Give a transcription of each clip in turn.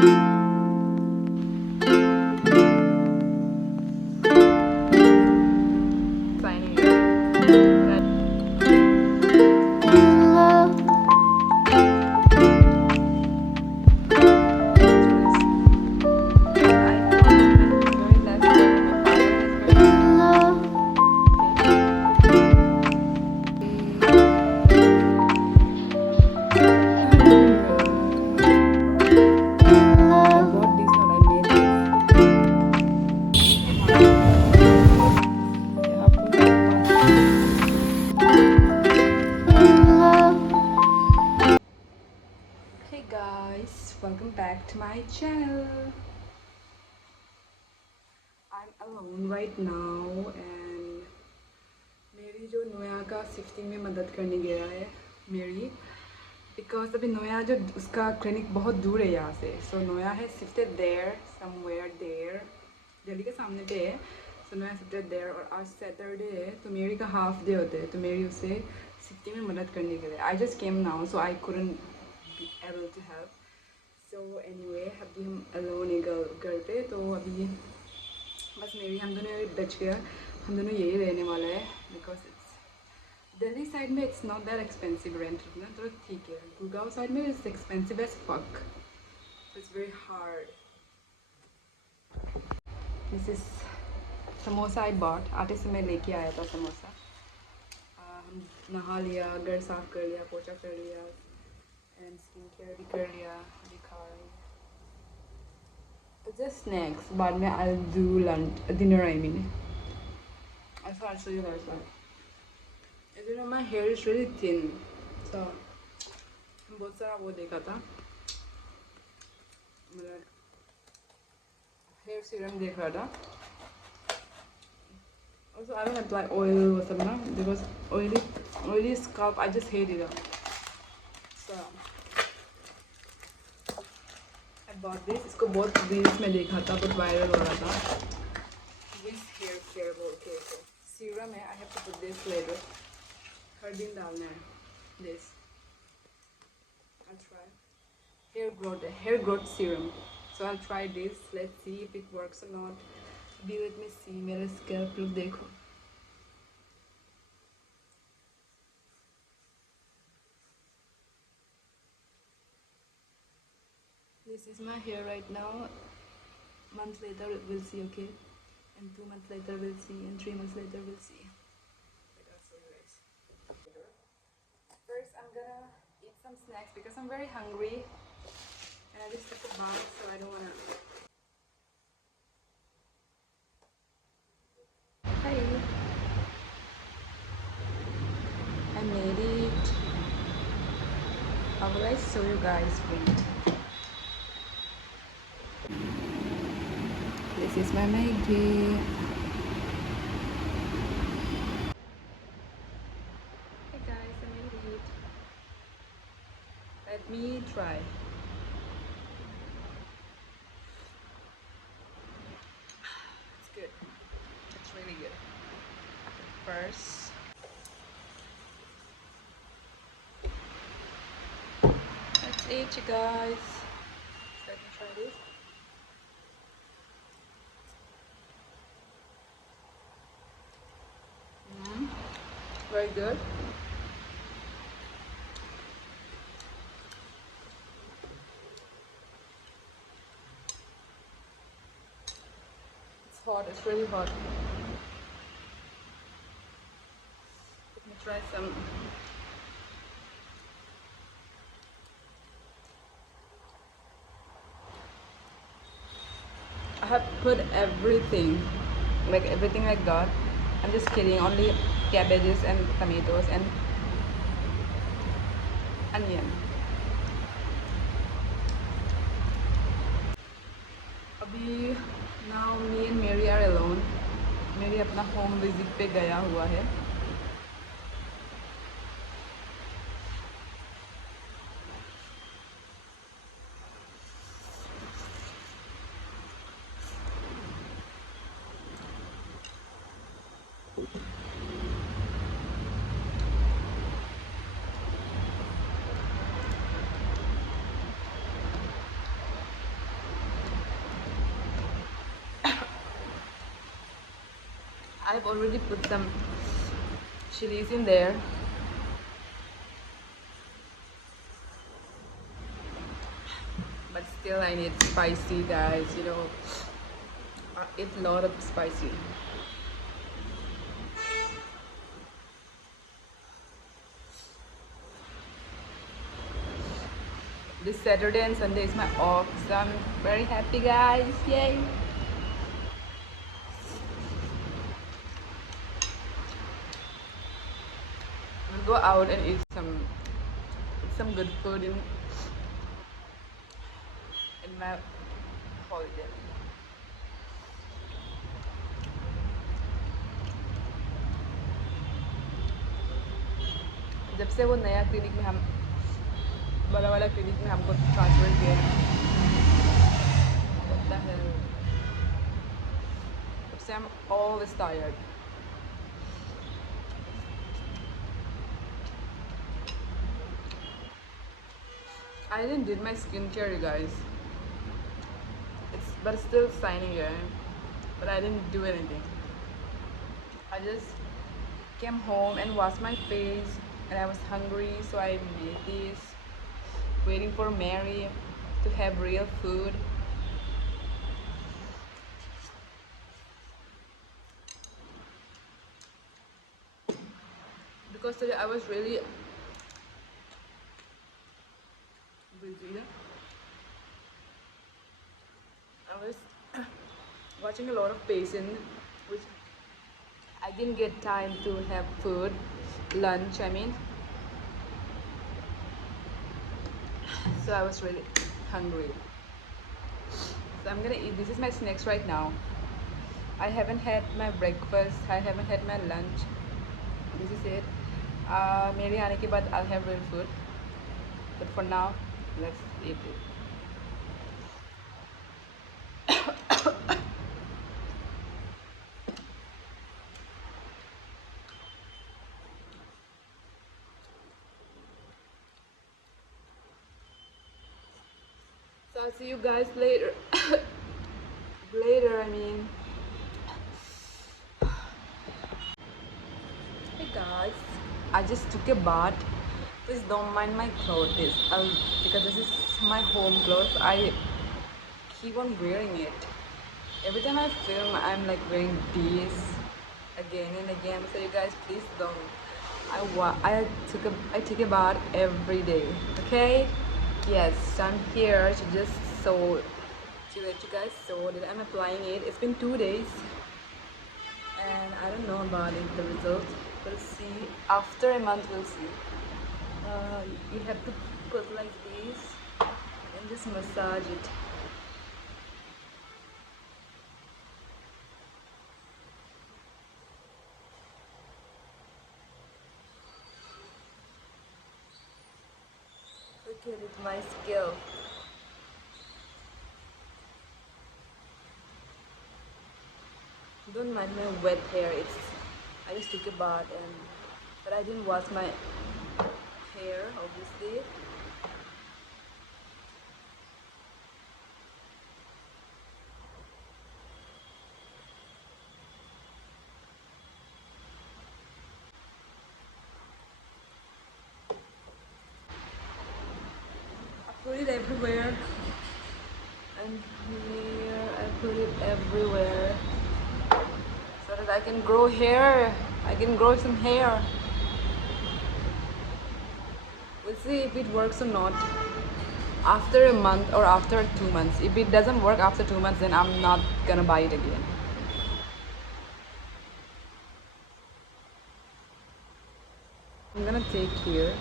Hey guys, welcome back to my channel. I'm alone right now and मेरी जो Noah का shifting में मदद करने गया है मेरी बिकॉज अभी नोया जो उसका क्लिनिक बहुत दूर है यहाँ से सो नोया है shifted there somewhere there Delhi के सामने पे है सो नोया शिफ्टेड देयर और आज सैटरडे है तो मेरी का हाफ डे होते हैं तो मेरी उसे शिफ्टिंग में मदद करने के लिए I just came now so I couldn't be able to help so anyway अभी हम अलोन है घर पे तो अभी बस मेरी हम दोनों बच गया हम दोनों यही रहने वाला है बिकॉज इट्स दिल्ली साइड में it's not that expensive rent ना तो ठीक है गुड़गांव साइड में it's expensive as fuck it's very hard this is samosa I bought आटे से मैं लेके आया था समोसा हम नहा लिया घर साफ कर लिया पोछा कर लिया एंड स्किन केयर भी कर लिया दिखा रही just snacks बाद में I'll do lunch dinner I mean so I'll show you guys one as you know my hair is really thin so बहुत सारा वो देखा था मतलब हेयर सीरम देख रहा था also I don't apply oil or something because oily scalp I just hate it so bought this इसको बहुत रील्स में देखा था बहुत वायरल हो रहा था this hair care बोल के सीरम है I have to put this later हर दिन डालना है this I'll try hair growth serum so I'll try this let's see if it works or not अभी let me see मेरा scalp look देखो This is my hair right now. Month later we'll see, okay? And 2 months later we'll see, and 3 months later we'll see. First I'm gonna eat some snacks because I'm very hungry. And I just took a bath so I don't wanna... Hi! I made it. How will I show you guys? Wait. This is my Maggie. Hey guys, I made it. Let me try. It's good. It's really good. First, that's it, you guys. Let me try this. Very good. It's hot, it's really hot. Let me try some. I have put everything, like everything I got. I'm just kidding, only cabbages and tomatoes and onion. अभी now me and Mary are alone. मेरी अपना home visit पे गया हुआ है I've already put some chilies in there. But still I need spicy, guys, you know. I eat a lot of spicy. This Saturday and Sunday is my off, so I'm very happy, guys. Yay! We'll go out and eat some good food in my holiday. जब से वो नया clinic में हम बड़ा वाला clinic में हमको ट्रांसफर किया होता है, तब से I'm always tired. I didn't did my skincare, you guys. But it's still signing here. But I didn't do anything. I just came home and washed my face, and I was hungry, so I made this. Waiting for Mary to have real food. Because today I was really busy. I was watching a lot of patients, which I didn't get time to have food, lunch, I mean. So I was really hungry. So I'm gonna eat. This is my snacks right now. I haven't had my breakfast. I haven't had my lunch. This is it. Maybe aane ke baad I'll have real food. But for now, let's eat it. So I'll see you guys later. Later, I mean. Hey guys, I just took a bath. Please don't mind my clothes, because this is my home clothes. I keep on wearing it. Every time I film, I'm like wearing these again and again. So you guys, please don't. I take a bath every day. Okay? Yes, I'm here to just to let you guys saw that I'm applying it. It's been 2 days, and I don't know about it. The result, we'll see after a month. We'll see. You have to put like this and just massage it. Look at it, my skill. Don't mind my wet hair. I just took a bath, but I didn't wash my hair, obviously. I put it everywhere, and here I put it everywhere so that I can grow hair. I can grow some hair. We'll see if it works or not after a month or after 2 months. If it doesn't work after 2 months, then I'm not gonna buy it again. I'm gonna take here.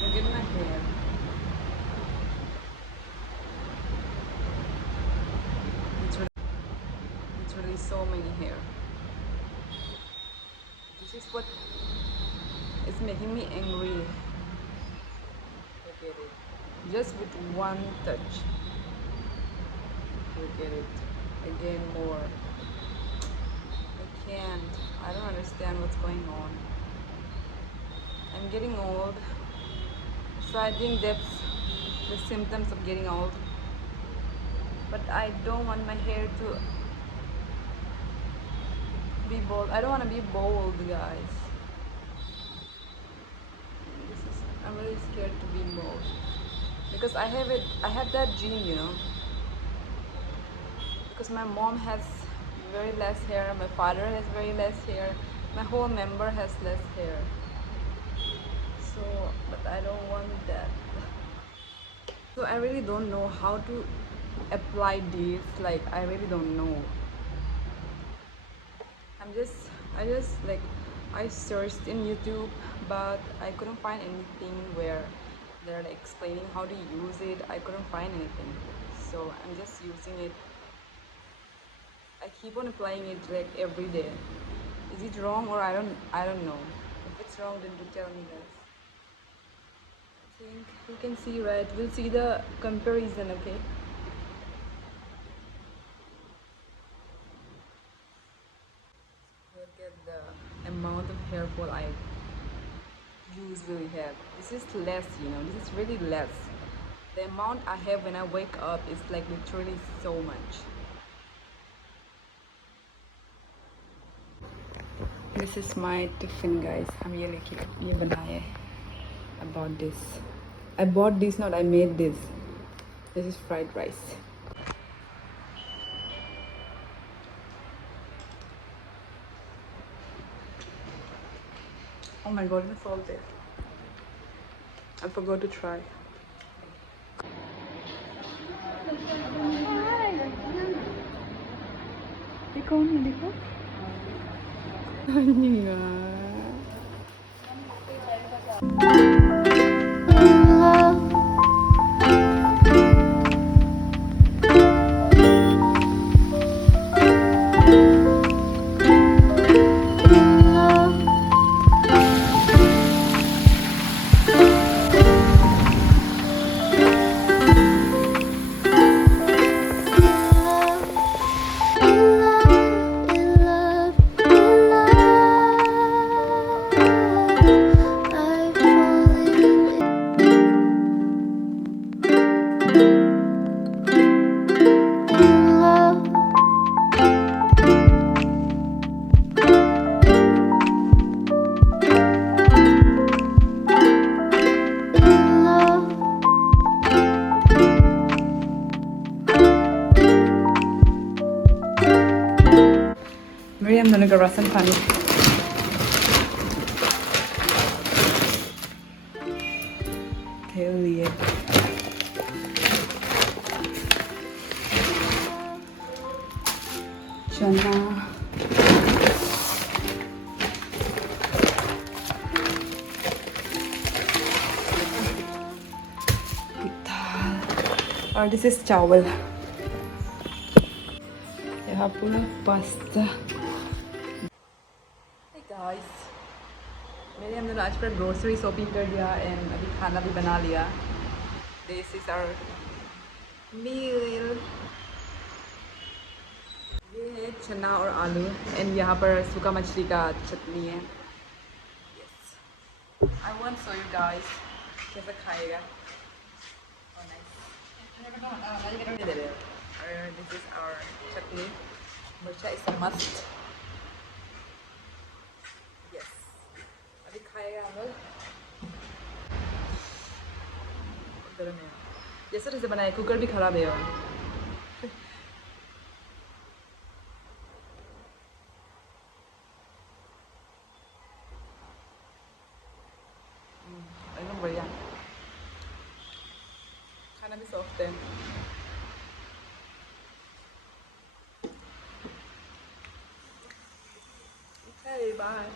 Look at my hair. Literally so many hair. This is what is making me angry. Look at it. Just with one touch. Look at it. Again more. I can't. I don't understand what's going on. I'm getting old, so I think that's the symptoms of getting old. But I don't want my hair to be bald. I don't want to be bald, guys. I'm really scared to be bald because I have it. I have that gene, you know. Because my mom has very less hair, my father has very less hair, my whole member has less hair. So, but I don't want that. So I really don't know how to apply this. Like I really don't know. I just like I searched in YouTube, but I couldn't find anything where they're like explaining how to use it. I couldn't find anything, so I'm just using it. I keep on applying it like every day. Is it wrong or I don't know. If it's wrong, then do tell me, guys. I think you can see, right? We'll see the comparison, okay? Look at the amount of hair fall I usually have. This is less, you know. This is really less. The amount I have when I wake up is like literally so much. This is my tiffin, guys. I'm really cute. ये बनाए. I bought this. I bought this, not I made this. This is fried rice. Oh my god, it's salted. I forgot to try. ये कौन है देखो? Mary, I'm gonna go rest and funny. Hell yeah. चना और this is चावल यहाँ पूरा pasta. Hey guys, मेरे हम लोग आज पर ग्रोसरी शॉपिंग कर दिया एंड अभी खाना भी बना लिया. दिस इज आवर मील. ये है चना और आलू एंड यहाँ पर सूखा मछली का चटनी है. Yes, I want show you guys कैसा खाएगा. This is our chutney. Mircha is a must. Yes. अभी खाएगा हम लोग. गर्म है. जैसे जैसे बनाए कुकर भी खराब है. एकदम बढ़िया. खाना भी सॉफ्ट है. Okay, bye.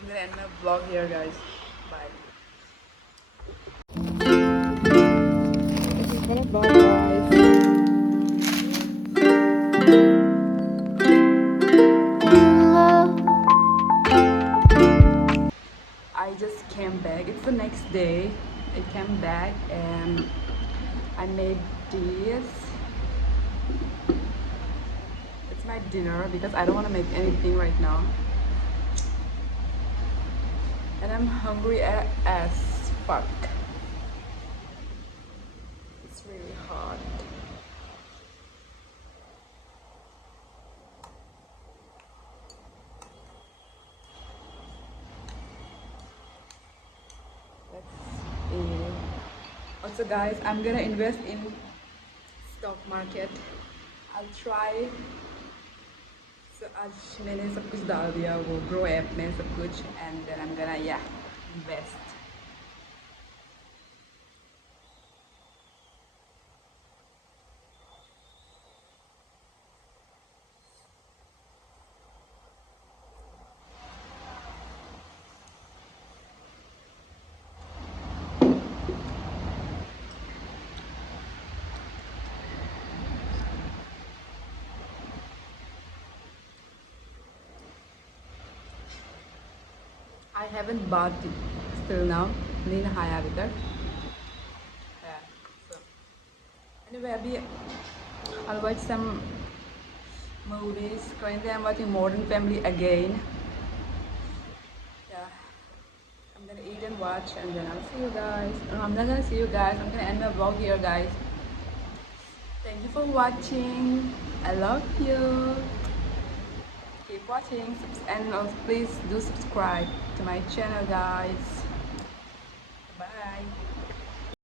I'm gonna end my vlog here, guys. Bye. This is my vlog, guys. I just came back. It's the next day. I came back and I made this. It's my dinner because I don't want to make anything right now. and I'm hungry as fuck. It's really hot. Let's eat. Also guys, I'm gonna invest in stock market. I'll try. So आज मैंने सब कुछ डाल दिया वो grow app में सब कुछ and then I'm gonna invest. I haven't bathed still now. नहीं नहाया अभी तक. Yeah. So anyway, I'll watch some movies. Currently, I'm watching Modern Family again. Yeah. I'm gonna eat and watch, and then I'll see you guys. No, I'm not gonna see you guys. I'm gonna end my vlog here, guys. Thank you for watching. I love you. Keep watching and also please do subscribe to my channel, guys.